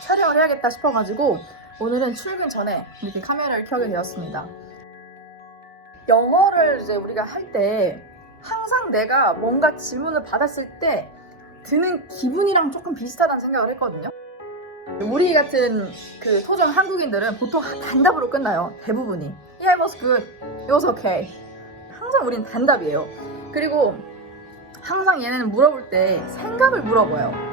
촬영을 해야겠다 싶어가지고 오늘은 출근 전에 이렇게 카메라를 켜게 되었습니다. 영어를 이제 우리가 할 때 항상 내가 뭔가 질문을 받았을 때 드는 기분이랑 조금 비슷하다는 생각을 했거든요. 우리 같은 그 토종 한국인들은 보통 단답으로 끝나요. 대부분이. Yeah, it was good. It was okay. 항상 우린 단답이에요. 그리고 항상 얘네는 물어볼 때 생각을 물어봐요.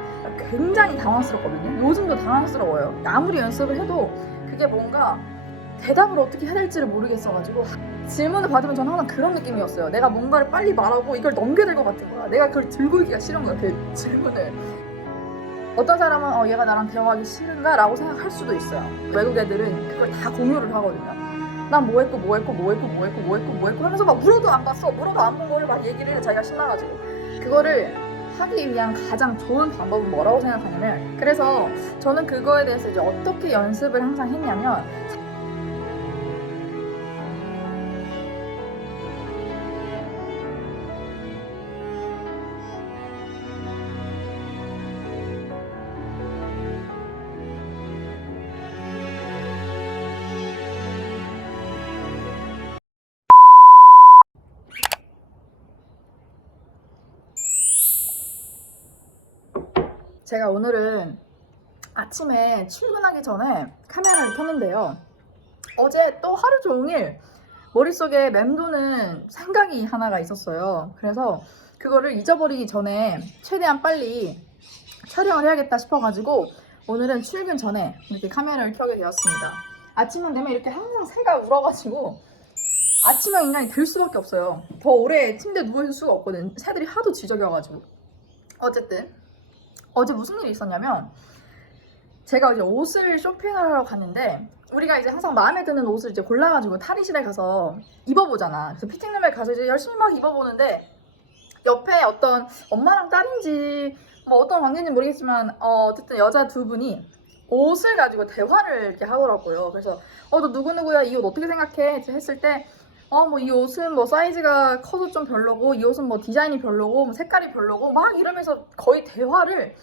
굉장히 당황스럽거든요. 요즘도 당황스러워요. 아무리 연습을 해도 그게 뭔가 대답을 어떻게 해야 될지를 모르겠어가지고 질문을 받으면 저는 항상 그런 느낌이었어요. 내가 뭔가를 빨리 말하고 이걸 넘겨야 될 것 같은 거야. 내가 그걸 들고 있기가 싫은 거야. 그 질문을. 어떤 사람은 얘가 나랑 대화하기 싫은가? 라고 생각할 수도 있어요. 외국 애들은 그걸 다 공유를 하거든요. 난 뭐 했고 뭐 했고 뭐 했고 뭐 했고 뭐 했고 뭐 했고 하면서 막 물어도 안 봤어. 물어도 안 본 거를 막 얘기를 해. 자기가 신나가지고. 그거를 하기 위한 가장 좋은 방법은 뭐라고 생각하냐면, 그래서 저는 그거에 대해서 이제 어떻게 연습을 항상 했냐면, 제가 오늘은 아침에 출근하기 전에 카메라를 켰는데요. 어제 또 하루 종일 머릿속에 맴도는 생각이 하나가 있었어요. 그래서 그거를 잊어버리기 전에 최대한 빨리 촬영을 해야겠다 싶어가지고 오늘은 출근 전에 이렇게 카메라를 켜게 되었습니다. 아침만 되면 이렇게 항상 새가 울어가지고 아침형 인간이 될 수밖에 없어요. 더 오래 침대에 누워있을 수가 없거든. 새들이 하도 지저귀어가지고. 어쨌든 어제 무슨 일이 있었냐면, 제가 이제 옷을 쇼핑을 하러 갔는데, 우리가 이제 항상 마음에 드는 옷을 이제 골라가지고 탈의실에 가서 입어보잖아. 그래서 피팅룸에 가서 이제 열심히 막 입어보는데, 옆에 어떤 엄마랑 딸인지 뭐 어떤 관계인지 모르겠지만 어쨌든 여자 두 분이 옷을 가지고 대화를 이렇게 하더라고요. 그래서 너 누구누구야, 이 옷 어떻게 생각해? 했을 때 뭐 이 옷은 뭐 사이즈가 커서 좀 별로고, 이 옷은 뭐 디자인이 별로고, 뭐 색깔이 별로고, 막 이러면서 거의 대화를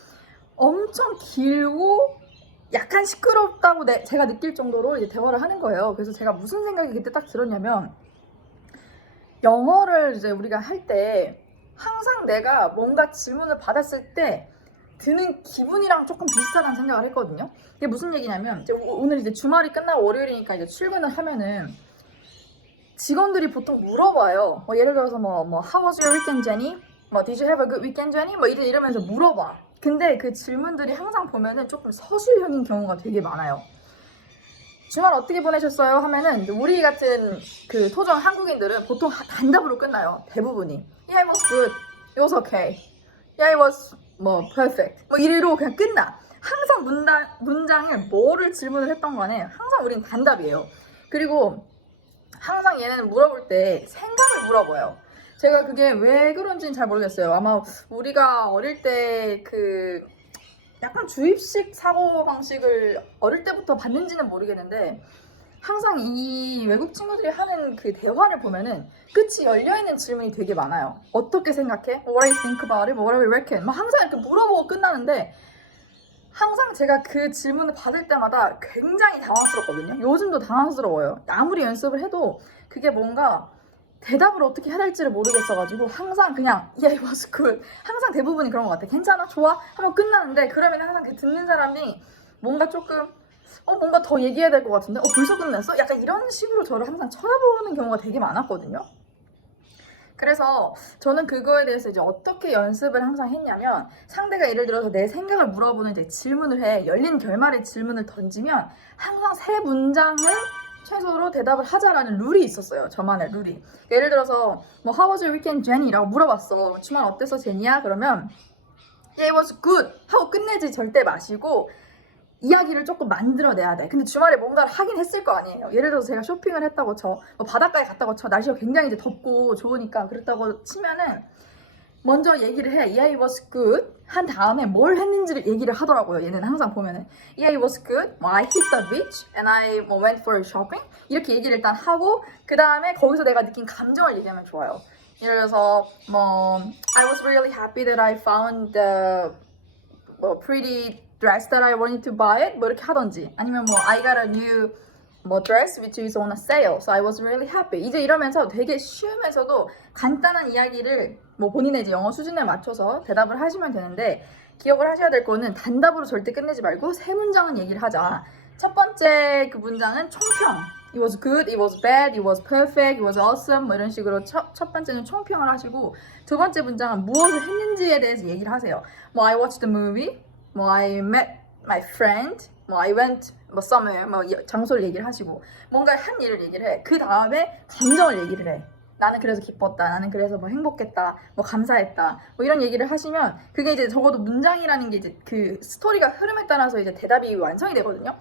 엄청 길고 약간 시끄럽다고 제가 느낄 정도로 이제 대화를 하는 거예요. 그래서 제가 무슨 생각이 그때 딱 들었냐면, 영어를 이제 우리가 할 때 항상 내가 뭔가 질문을 받았을 때 드는 기분이랑 조금 비슷하다는 생각을 했거든요. 이게 무슨 얘기냐면, 이제 오늘 이제 주말이 끝나고 월요일이니까 이제 출근을 하면은 직원들이 보통 물어봐요. 예를 들어서 How was your weekend, Jenny? Did you have a good weekend, Jenny? 이러면서 물어봐. 근데 그 질문들이 항상 보면은 조금 서술형인 경우가 되게 많아요. 주말 어떻게 보내셨어요? 하면은 우리 같은 그 토종 한국인들은 보통 단답으로 끝나요. 대부분이. Yeah, it was good. It was okay. Yeah, it was perfect. 이래로 그냥 끝나. 항상 문장을 뭐를 질문을 했던 간에 항상 우린 단답이에요. 그리고 항상 얘네는 물어볼 때 생각을 물어봐요. 제가 그게 왜 그런지는 잘 모르겠어요. 아마 우리가 어릴 때 그 약간 주입식 사고방식을 어릴 때부터 봤는지는 모르겠는데, 항상 이 외국 친구들이 하는 그 대화를 보면은 끝이 열려있는 질문이 되게 많아요. 어떻게 생각해? What do you think about it? What do you reckon? 항상 이렇게 물어보고 끝나는데, 항상 제가 그 질문을 받을 때마다 굉장히 당황스럽거든요. 요즘도 당황스러워요. 아무리 연습을 해도 그게 뭔가 대답을 어떻게 해야 될지를 모르겠어가지고 항상 그냥 Yeah, it was good. 항상 대부분이 그런 것 같아. 괜찮아? 좋아? 하면 끝나는데, 그러면 항상 그 듣는 사람이 뭔가 조금 뭔가 더 얘기해야 될 것 같은데 벌써 끝났어? 약간 이런 식으로 저를 항상 쳐다보는 경우가 되게 많았거든요. 그래서 저는 그거에 대해서 이제 어떻게 연습을 항상 했냐면, 상대가 예를 들어서 내 생각을 물어보는 이제 질문을 해. 열린 결말의 질문을 던지면 항상 세 문장은 최소로 대답을 하자라는 룰이 있었어요. 저만의 룰이. 예를 들어서 How was your weekend, Jenny? 라고 물어봤어. 주말 어땠어, 제니야? 그러면 Yeah, it was good 하고 끝내지 절대 마시고 이야기를 조금 만들어내야 돼. 근데 주말에 뭔가를 하긴 했을 거 아니에요. 예를 들어서 제가 쇼핑을 했다고 쳐, 바닷가에 갔다고 쳐, 날씨가 굉장히 이제 덥고 좋으니까 그랬다고 치면은 먼저 얘기를 해. Yeah, it was good 한 다음에 뭘 했는지를 얘기를 하더라고요. 얘는 항상 보면은 Yeah, it was good. I hit the beach and I went for shopping. 이렇게 얘기를 일단 하고 그 다음에 거기서 내가 느낀 감정을 얘기하면 좋아요. 예를 들어서 I was really happy that I found the 뭐 pretty dress that I wanted to buy it 뭐 이렇게 하던지 아니면 뭐 I got a new 뭐 dress which is on a sale so I was really happy 이제 이러면서 되게 쉬우면서도 간단한 이야기를 뭐 본인의 이제 영어 수준에 맞춰서 대답을 하시면 되는데 기억을 하셔야 될 거는 단답으로 절대 끝내지 말고 세 문장은 얘기를 하자. 첫 번째 그 문장은 총평. It was good, it was bad, it was perfect, it was awesome 뭐 이런 식으로 첫 번째는 총평을 하시고 두 번째 문장은 무엇을 했는지에 대해서 얘기를 하세요. 뭐 I watched the movie, 뭐 I met my friend, 뭐 I went 뭐 somewhere 뭐 장소를 얘기를 하시고 뭔가 한 일을 얘기를 해. 그 다음에 감정을 얘기를 해. 나는 그래서 기뻤다. 나는 그래서 뭐 행복했다. 뭐 감사했다. 뭐 이런 얘기를 하시면 그게 이제 적어도 문장이라는 게 이제 그 스토리가 흐름에 따라서 이제 대답이 완성이 되거든요.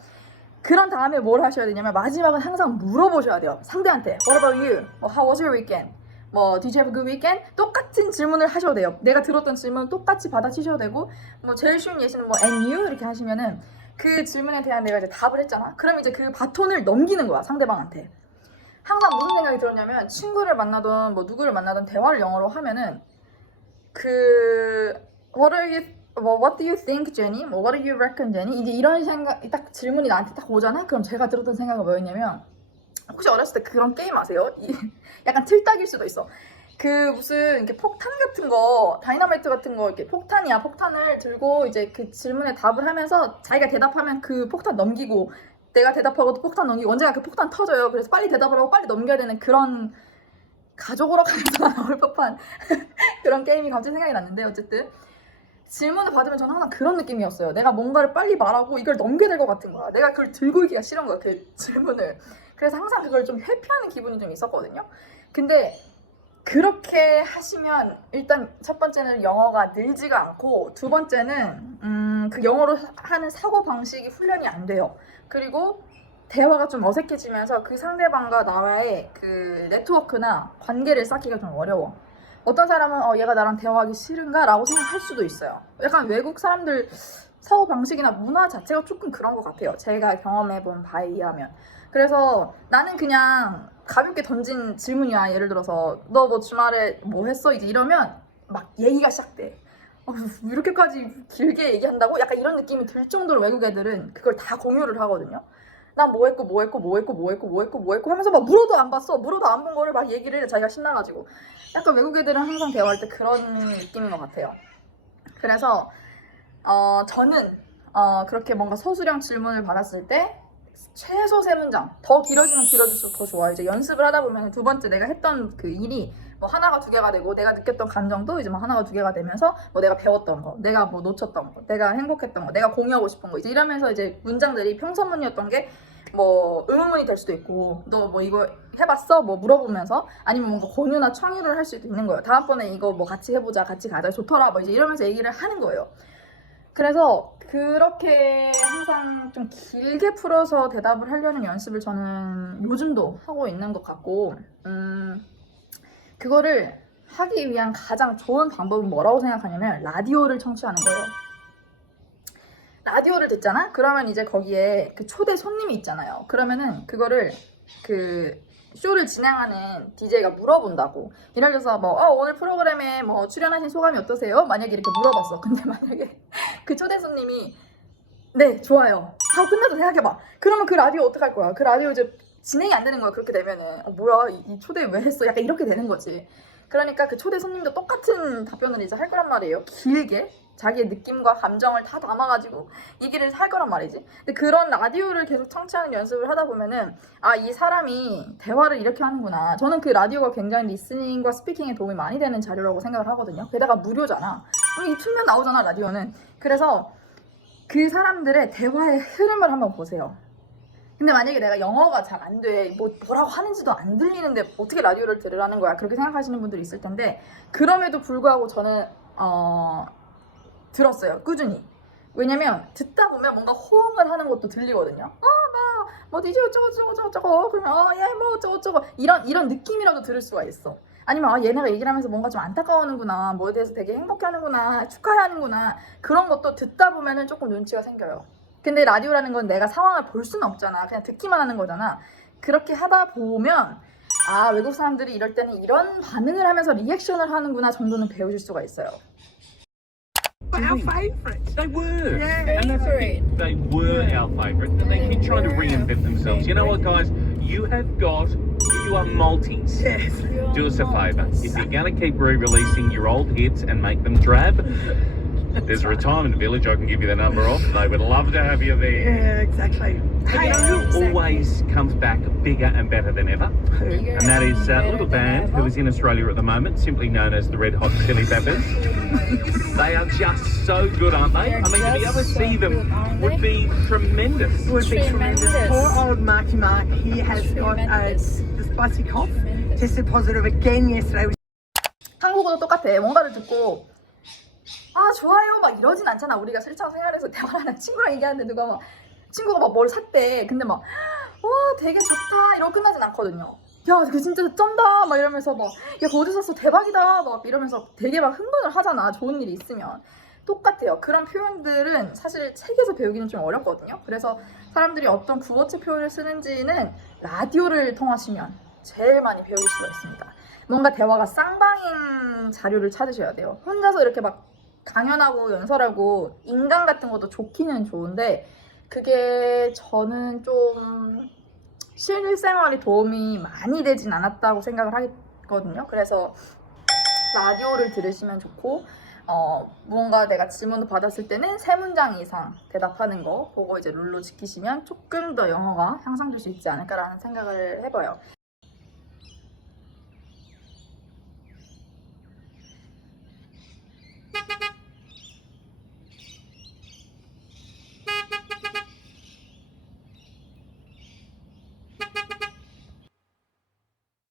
그런 다음에 뭘 하셔야 되냐면 마지막은 항상 물어보셔야 돼요. 상대한테 What about you? 뭐 How was your weekend? 뭐 Did you have a good weekend? 똑같은 질문을 하셔도 돼요. 내가 들었던 질문 똑같이 받아치셔도 되고 뭐 제일 쉬운 예시는 뭐 And you? 이렇게 하시면은 그 질문에 대한 내가 이제 답을 했잖아. 그럼 이제 그 바톤을 넘기는 거야 상대방한테. 항상 무슨 생각이 들었냐면 친구를 만나던 뭐 누구를 만나던 대화를 영어로 하면은 그 What do you think, Jenny? 뭐 What do you reckon, Jenny? 이제 이런 생각 딱 질문이 나한테 딱 오잖아. 그럼 제가 들었던 생각은 뭐였냐면 혹시 어렸을 때 그런 게임 아세요? 약간 틀딱일 수도 있어. 그 무슨 이렇게 폭탄 같은 거, 다이너마이트 같은 거 이렇게 폭탄을 들고 이제 그 질문에 답을 하면서 자기가 대답하면 그 폭탄 넘기고 내가 대답하고도 폭탄 넘기고 언젠가 그 폭탄 터져요. 그래서 빨리 대답을 하고 빨리 넘겨야 되는 그런 가족으로 가면서 나올 법한 그런 게임이 갑자기 생각이 났는데 어쨌든 질문을 받으면 저는 항상 그런 느낌이었어요. 내가 뭔가를 빨리 말하고 이걸 넘겨야 될 것 같은 거야. 내가 그걸 들고 있기가 싫은 거야, 그 질문을. 그래서 항상 그걸 좀 회피하는 기분이 좀 있었거든요. 근데 그렇게 하시면 일단 첫 번째는 영어가 늘지가 않고 두 번째는 그 영어로 하는 사고방식이 훈련이 안 돼요. 그리고 대화가 좀 어색해지면서 그 상대방과 나와의 그 네트워크나 관계를 쌓기가 좀 어려워. 어떤 사람은 얘가 나랑 대화하기 싫은가? 라고 생각할 수도 있어요. 약간 외국 사람들 사고방식이나 문화 자체가 조금 그런 것 같아요. 제가 경험해본 바에 의하면. 그래서 나는 그냥 가볍게 던진 질문이야. 예를 들어서 너 뭐 주말에 뭐 했어? 이제 이러면 막 얘기가 시작돼. 이렇게까지 길게 얘기한다고? 약간 이런 느낌이 들 정도로 외국 애들은 그걸 다 공유를 하거든요. 난 뭐 했고 하면서 막 물어도 안 봤어. 물어도 안 본 거를 막 얘기를 해. 자기가 신나가지고. 약간 외국 애들은 항상 대화할 때 그런 느낌인 것 같아요. 그래서 저는 그렇게 뭔가 소수령 질문을 받았을 때 최소 3문장, 더 길어지면 길어질수록 더 좋아요. 이제 연습을 하다 보면 두 번째 내가 했던 그 일이 뭐 하나가 2개가 되고 내가 느꼈던 감정도 이제 뭐 하나가 2개가 되면서 뭐 내가 배웠던 거, 내가 뭐 놓쳤던 거, 내가 행복했던 거, 내가 공유하고 싶은 거 이제 이러면서 이제 문장들이 평서문이었던 게 뭐 의문문이 될 수도 있고 너 뭐 이거 해봤어? 뭐 물어보면서 아니면 뭔가 권유나 청유를 할 수도 있는 거예요. 다음번에 이거 뭐 같이 해보자, 같이 가자, 좋더라 뭐 이제 이러면서 얘기를 하는 거예요. 그래서 그렇게 항상 좀 길게 풀어서 대답을 하려는 연습을 저는 요즘도 하고 있는 것 같고 그거를 하기 위한 가장 좋은 방법은 뭐라고 생각하냐면 라디오를 청취하는 거예요. 라디오를 듣잖아? 그러면 이제 거기에 그 초대 손님이 있잖아요. 그러면은 그거를 그 쇼를 진행하는 DJ가 물어본다고. 예를 들어서 뭐 오늘 프로그램에 뭐 출연하신 소감이 어떠세요? 만약에 이렇게 물어봤어. 근데 만약에 그 초대 손님이 네 좋아요 하고 끝나도 생각해봐. 그러면 그 라디오 어떡할 거야? 그 라디오 이제 진행이 안 되는 거야. 그렇게 되면은 뭐야 이 초대 왜 했어? 약간 이렇게 되는 거지. 그러니까 그 초대 손님도 똑같은 답변을 이제 할 거란 말이에요. 길게 자기의 느낌과 감정을 다 담아가지고 얘기를 할 거란 말이지. 근데 그런 라디오를 계속 청취하는 연습을 하다 보면은 이 사람이 대화를 이렇게 하는구나. 저는 그 라디오가 굉장히 리스닝과 스피킹에 도움이 많이 되는 자료라고 생각을 하거든요. 게다가 무료잖아. 이 틀면 나오잖아 라디오는. 그래서 그 사람들의 대화의 흐름을 한번 보세요. 근데 만약에 내가 영어가 잘 안 돼, 뭐라고 하는지도 안 들리는데 어떻게 라디오를 들으라는 거야? 그렇게 생각하시는 분들이 있을 텐데 그럼에도 불구하고 저는 들었어요. 꾸준히. 왜냐면 듣다 보면 뭔가 호응을 하는 것도 들리거든요. 뭐 디지 어쩌고 그러면 뭐 어쩌고 이런 느낌이라도 들을 수가 있어. 아니면 얘네가 얘기를 하면서 뭔가 좀 안타까워하는구나, 뭐에 대해서 되게 행복해하는구나, 축하해하는구나, 그런 것도 듣다 보면은 조금 눈치가 생겨요. 근데 라디오라는 건 내가 상황을 볼 수는 없잖아. 그냥 듣기만 하는 거잖아. 그렇게 하다 보면 외국 사람들이 이럴 때는 이런 반응을 하면서 리액션을 하는구나 정도는 배우실 수가 있어요. But our doing. favourite. They were. Yeah. And that's the thing. They were our favourite. And they keep trying to reinvent themselves. You know what, guys? You are multis. Yes. Do us a favour. If you're going to keep re-releasing your old hits and make them drab, there's a retirement village I can give you the number of. They would love to have you there. Yeah, exactly. But you know who always comes back bigger and better than ever? Who? And that is a little band who is in Australia at the moment, simply known as the Red Hot Chili Peppers. They are just so good, aren't they? I mean, to be able to see them would be tremendous. Would be tremendous. Tremendous. Poor old Marky Mark. He has got a spicy cough. Tested positive again yesterday. 한국어도 똑같아. 뭔가를 듣고 아 좋아요 막 이러진 않잖아. 우리가 실생활에서 대화를 하는 친구랑 얘기하는데 누가 막 친구가 막 뭘 샀대. 근데 막 와 되게 좋다 이러고 끝나진 않거든요. 야 그거 진짜 쩐다 막 이러면서 막 야 그거 어디서 샀어 대박이다 막 이러면서 되게 막 흥분을 하잖아. 좋은 일이 있으면. 똑같아요. 그런 표현들은 사실 책에서 배우기는 좀 어렵거든요. 그래서 사람들이 어떤 구어체 표현을 쓰는지는 라디오를 통하시면 제일 많이 배우실 수가 있습니다. 뭔가 대화가 쌍방인 자료를 찾으셔야 돼요. 혼자서 이렇게 막 강연하고 연설하고 인강 같은 것도 좋기는 좋은데 그게 저는 좀 실생활에 도움이 많이 되진 않았다고 생각을 하거든요. 그래서 라디오를 들으시면 좋고 무언가 내가 질문을 받았을 때는 3문장 이상 대답하는 거 그거 이제 룰로 지키시면 조금 더 영어가 향상될 수 있지 않을까라는 생각을 해봐요.